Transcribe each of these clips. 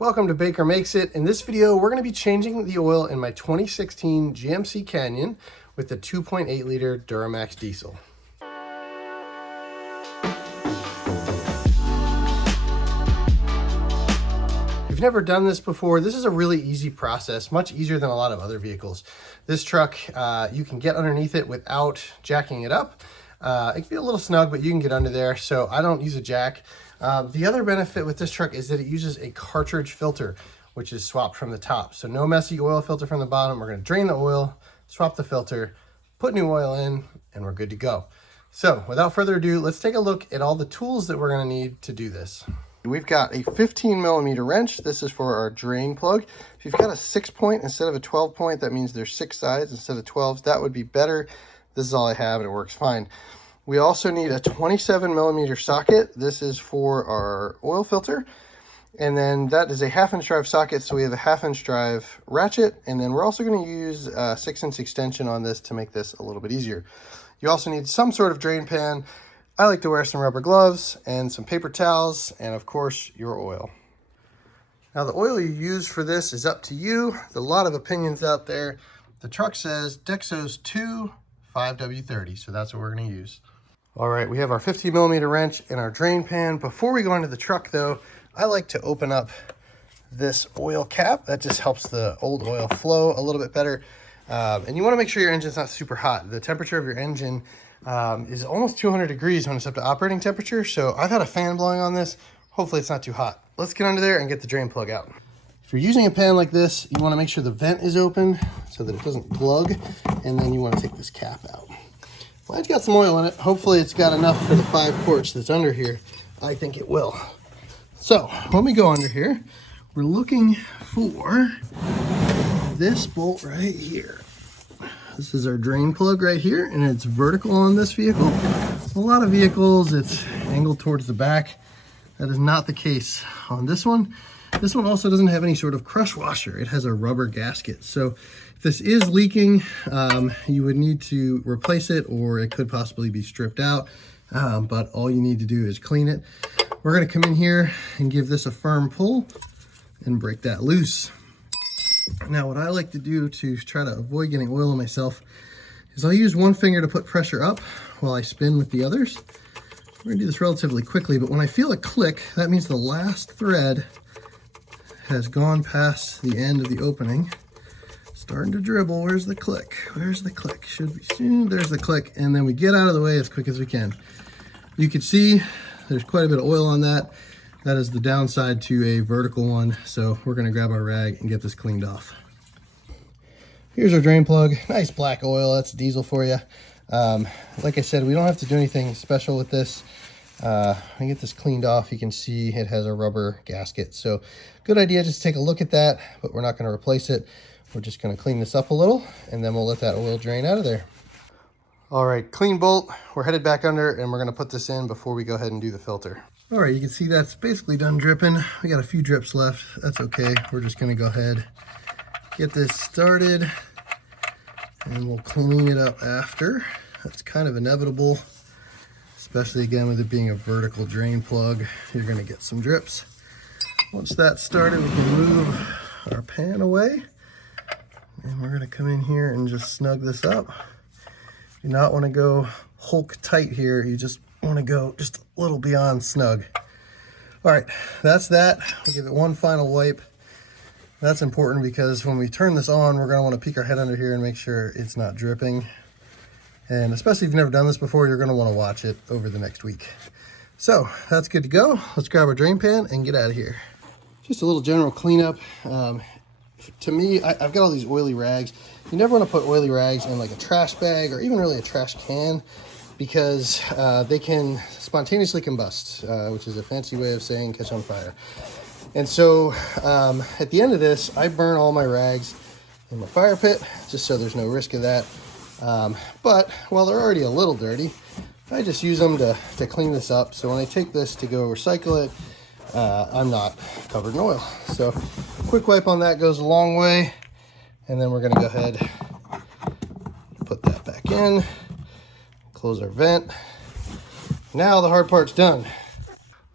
Welcome to Baker Makes It. In this video, we're going to be changing the oil in my 2016 GMC Canyon with the 2.8 liter Duramax diesel. If you've never done this before, this is a really easy process, much easier than a lot of other vehicles. This truck, you can get underneath it without jacking it up. It can be a little snug, but you can get under there, so I don't use a jack. The other benefit with this truck is that it uses a cartridge filter, which is swapped from the top. So no messy oil filter from the bottom. We're going to drain the oil, swap the filter, put new oil in, and we're good to go. So without further ado, let's take a look at all the tools that we're going to need to do this. We've got a 15mm wrench. This is for our drain plug. If you've got a 6-point instead of a 12-point, that means there's 6 sides instead of 12s. That would be better. This is all I have and it works fine. We also need a 27mm socket. This is for our oil filter. And then that is a 1/2-inch drive socket. So we have a 1/2-inch drive ratchet. And then we're also going to use a 6-inch extension on this to make this a little bit easier. You also need some sort of drain pan. I like to wear some rubber gloves and some paper towels and of course your oil. Now the oil you use for this is up to you. There's a lot of opinions out there. The truck says Dexos 2 5W30, so that's what we're going to use. All right, we have our 50mm wrench and our drain pan. Before we go into the truck though, I like to open up this oil cap. That just helps the old oil flow a little bit better. And you want to make sure your engine's not super hot. The temperature of your engine is almost 200 degrees when it's up to operating temperature. So I've had a fan blowing on this. Hopefully it's not too hot. Let's get under there and get the drain plug out. If you're using a pan like this, you want to make sure the vent is open so that it doesn't glug. And then you want to take this cap out. Well, it's got some oil in it. Hopefully it's got enough for the 5 quarts that's under here. I think it will. So when we go under here, we're looking for this bolt right here. This is our drain plug right here, and it's vertical on this vehicle. A lot of vehicles, it's angled towards the back. That is not the case on this one. This one also doesn't have any sort of crush washer. It has a rubber gasket. So if this is leaking, you would need to replace it, or it could possibly be stripped out. But all you need to do is clean it. We're going to come in here and give this a firm pull and break that loose. Now what I like to do to try to avoid getting oil on myself is I'll use one finger to put pressure up while I spin with the others. We're going to do this relatively quickly, but when I feel a click, that means the last thread has gone past the end of the opening. Starting to dribble. Where's the click? Where's the click? Should be soon. There's the click. And then we get out of the way as quick as we can. You can see there's quite a bit of oil on that. That is the downside to a vertical one. So we're going to grab our rag and get this cleaned off. Here's our drain plug. Nice black oil. That's diesel for you. Like I said, we don't have to do anything special with this. I get this cleaned off. You can see it has a rubber gasket. So good idea just to take a look at that, but we're not going to replace it. We're just going to clean this up a little, and then we'll let that oil drain out of there. All right, clean bolt. We're headed back under, and we're going to put this in before we go ahead and do the filter. All right, you can see that's basically done dripping. We got a few drips left. That's okay. We're just going to go ahead, get this started, and we'll clean it up after. That's kind of inevitable, especially again with it being a vertical drain plug. You're going to get some drips. Once that's started, we can move our pan away. And we're going to come in here and just snug this up. You do not want to go Hulk tight here. You just want to go just a little beyond snug. All right, that's that. We'll give it one final wipe. That's important because when we turn this on, we're going to want to peek our head under here and make sure it's not dripping. And especially if you've never done this before, you're going to want to watch it over the next week. So that's good to go. Let's grab our drain pan and get out of here. Just a little general cleanup. To me, I've got all these oily rags. You never want to put oily rags in like a trash bag or even really a trash can because they can spontaneously combust, which is a fancy way of saying catch on fire. And so at the end of this, I burn all my rags in my fire pit just so there's no risk of that. But while they're already a little dirty, I just use them to clean this up. So when I take this to go recycle it, I'm not covered in oil. So quick wipe on that goes a long way. And then we're going to go ahead, put that back in, close our vent. Now the hard part's done.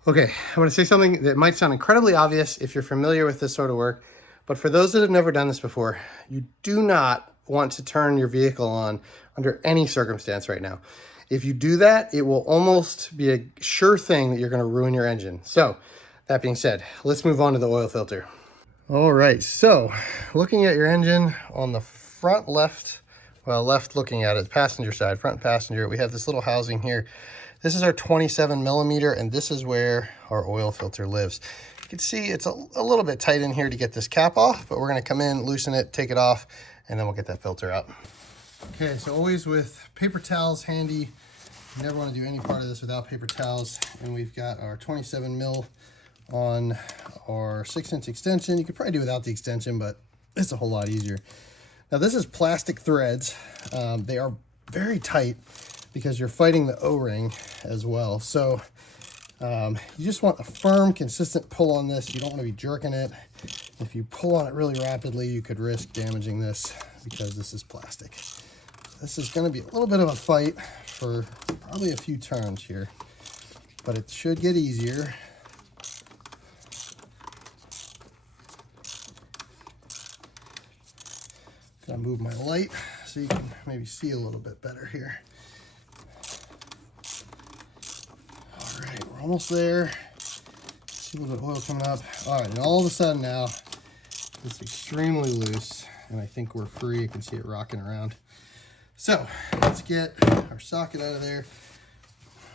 Okay, I'm going to say something that might sound incredibly obvious if you're familiar with this sort of work, but for those that have never done this before, you do not want to turn your vehicle on under any circumstance right now. If you do that, it will almost be a sure thing that you're going to ruin your engine. So, that being said, let's move on to the oil filter. All right, so looking at your engine on the front left, well, left looking at it, passenger side, front passenger, we have this little housing here. This is our 27 millimeter, and this is where our oil filter lives. You can see it's a little bit tight in here to get this cap off, but we're gonna come in, loosen it, take it off, and then we'll get that filter out. Okay, so always with paper towels handy. You never wanna do any part of this without paper towels. And we've got our 27 mil on our 6-inch extension. You could probably do without the extension, but it's a whole lot easier. Now this is plastic threads. They are very tight because you're fighting the O-ring as well. So you just want a firm, consistent pull on this. You don't want to be jerking it. If you pull on it really rapidly, you could risk damaging this because this is plastic. This is going to be a little bit of a fight for probably a few turns here, but it should get easier. Gonna move my light so you can maybe see a little bit better here. All right, we're almost there. See a little bit of oil coming up. All right, and all of a sudden now, it's extremely loose, and I think we're free. You can see it rocking around. So let's get our socket out of there.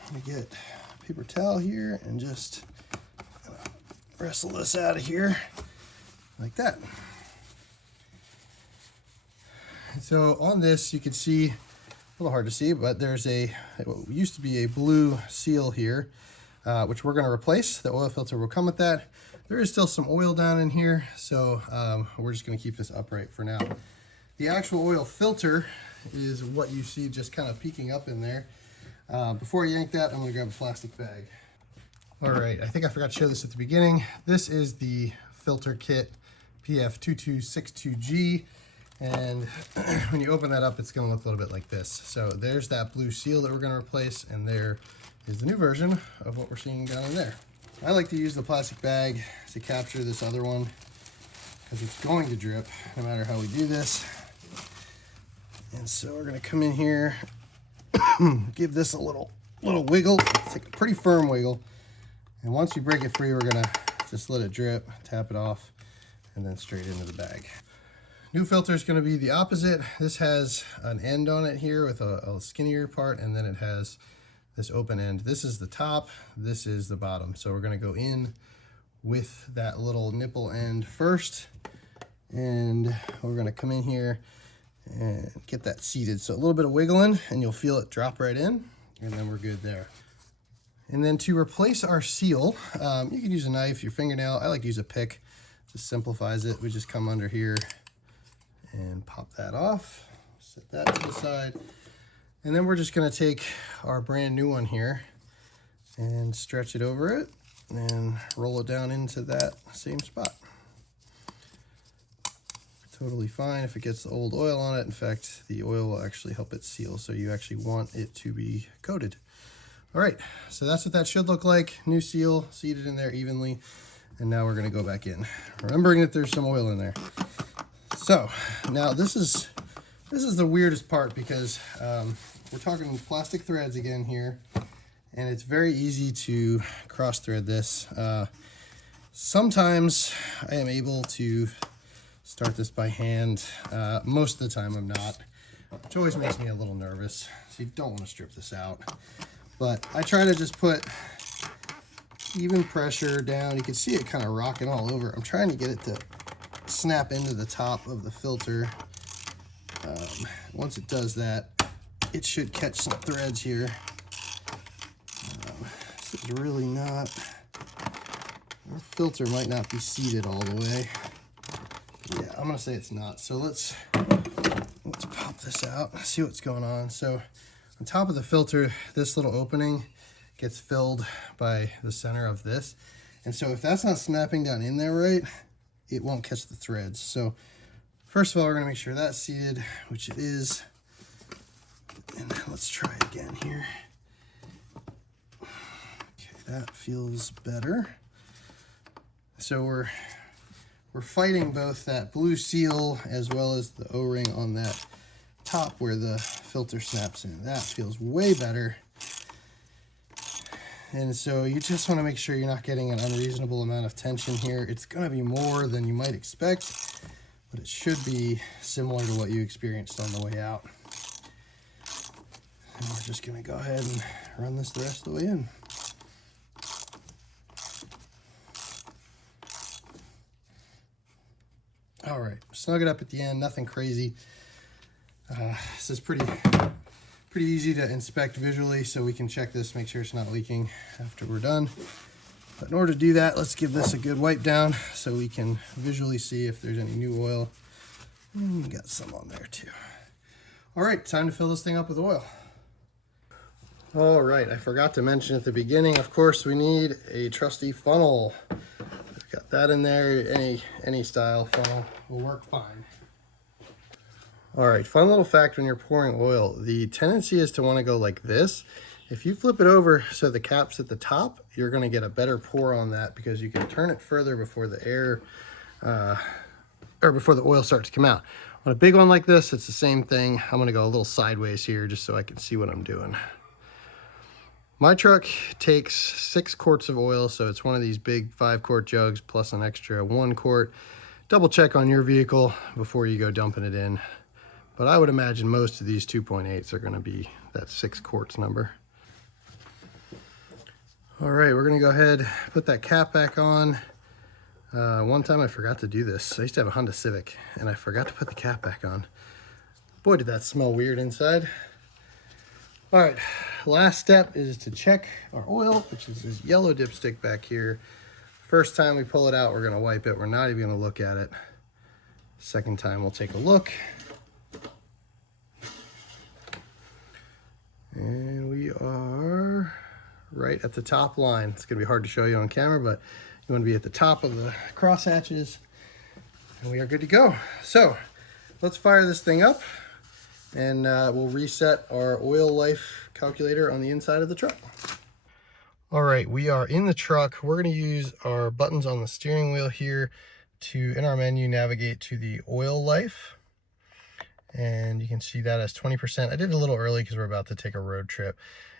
I'm gonna get a paper towel here and just wrestle this out of here like that. So on this, you can see, a little hard to see, but there's what used to be a blue seal here, which we're going to replace. The oil filter will come with that. There is still some oil down in here, so we're just going to keep this upright for now. The actual oil filter is what you see just kind of peeking up in there. Before I yank that, I'm going to grab a plastic bag. All right, I think I forgot to show this at the beginning. This is the filter kit PF2262G. And when you open that up, it's going to look a little bit like this. So there's that blue seal that we're going to replace, and there is the new version of what we're seeing down in there. I like to use the plastic bag to capture this other one because it's going to drip no matter how we do this. And so we're going to come in here, give this a little wiggle. It's like a pretty firm wiggle. And once you break it free, we're going to just let it drip, tap it off, and then straight into the bag. New filter is going to be the opposite. This has an end on it here with a skinnier part, and then it has this open end. This is the top, this is the bottom. So we're going to go in with that little nipple end first, and we're going to come in here and get that seated. So a little bit of wiggling, and you'll feel it drop right in, and then we're good there. And then to replace our seal, you can use a knife, your fingernail. I like to use a pick, just simplifies it. We just come under here and pop that off, set that to the side, and then we're just going to take our brand new one here and stretch it over it and roll it down into that same spot. Totally fine if it gets the old oil on it. In fact, the oil will actually help it seal, so you actually want it to be coated. All right, so that's what that should look like. New seal seated in there evenly, and now we're going to go back in, remembering that there's some oil in there. So now this is the weirdest part because we're talking plastic threads again here, and it's very easy to cross thread this. Sometimes I am able to start this by hand. Most of the time I'm not, which always makes me a little nervous. So you don't want to strip this out, but I try to just put even pressure down. You can see it kind of rocking all over. I'm trying to get it to snap into the top of the filter. Once it does that, it should catch some threads here. This is really not, our filter might not be seated all the way. Yeah, I'm gonna say it's not. So let's pop this out, see what's going on. So on top of the filter, this little opening gets filled by the center of this. And so if that's not snapping down in there right, it won't catch the threads. So first of all, we're gonna make sure that's seated, which it is. And let's try again here. Okay, That feels better. So we're fighting both that blue seal as well as the O-ring on that top where the filter snaps in. That feels way better. And so you just want to make sure you're not getting an unreasonable amount of tension here. It's going to be more than you might expect, but it should be similar to what you experienced on the way out. And we're just going to go ahead and run this the rest of the way in. All right, snug it up at the end, nothing crazy. This is pretty easy to inspect visually, so we can check this, make sure it's not leaking after we're done. But in order to do that, let's give this a good wipe down so we can visually see if there's any new oil. And we got some on there too. All right, time to fill this thing up with oil. All right, I forgot to mention at the beginning, of course, we need a trusty funnel. I've got that in there. Any style funnel will work fine. All right, fun little fact when you're pouring oil, the tendency is to want to go like this. If you flip it over so the cap's at the top, you're going to get a better pour on that because you can turn it further before the air, or before the oil starts to come out. On a big one like this, it's the same thing. I'm going to go a little sideways here just so I can see what I'm doing. My truck takes 6 quarts of oil, so it's one of these big 5-quart jugs plus an extra 1 quart. Double check on your vehicle before you go dumping it in. But I would imagine most of these 2.8s are going to be that 6 quarts number. All right, we're going to go ahead, put that cap back on. One time I forgot to do this. I used to have a Honda Civic, and I forgot to put the cap back on. Boy, did that smell weird inside. All right, last step is to check our oil, which is this yellow dipstick back here. First time we pull it out, we're going to wipe it. We're not even going to look at it. Second time, we'll take a look. And we are right at the top line. It's going to be hard to show you on camera, but you want to be at the top of the cross hatches. And we are good to go. So let's fire this thing up, and we'll reset our oil life calculator on the inside of the truck. All right, we are in the truck. We're going to use our buttons on the steering wheel here to, in our menu, navigate to the oil life. And you can see that as 20%. I did it a little early because we're about to take a road trip.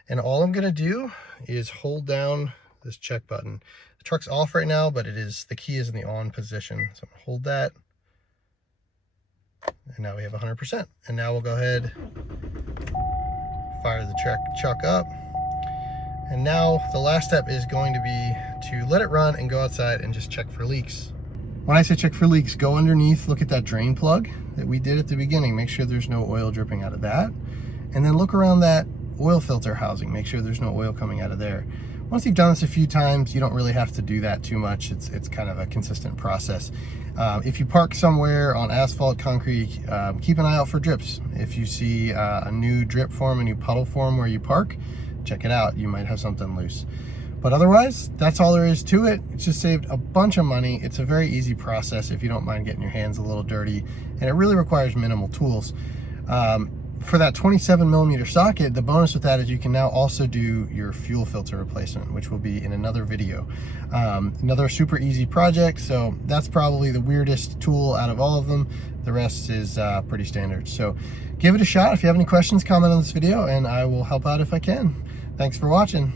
And all I'm going to do is hold down this check button. The truck's off right now, but the key is in the on position. So I'm going to hold that. And now we have 100%. And now we'll go ahead, fire the truck up. And now the last step is going to be to let it run and go outside and just check for leaks. When I say check for leaks, go underneath, look at that drain plug that we did at the beginning. Make sure there's no oil dripping out of that. And then look around that oil filter housing. Make sure there's no oil coming out of there. Once you've done this a few times, you don't really have to do that too much. It's kind of a consistent process. If you park somewhere on asphalt, concrete, keep an eye out for drips. If you see a new drip form, a new puddle form where you park, check it out. You might have something loose. But otherwise, that's all there is to it. It's just saved a bunch of money. It's a very easy process if you don't mind getting your hands a little dirty, and it really requires minimal tools. For that 27mm socket, the bonus with that is you can now also do your fuel filter replacement, which will be in another video. Another super easy project, so that's probably the weirdest tool out of all of them. The rest is pretty standard. So give it a shot. If you have any questions, comment on this video, and I will help out if I can. Thanks for watching.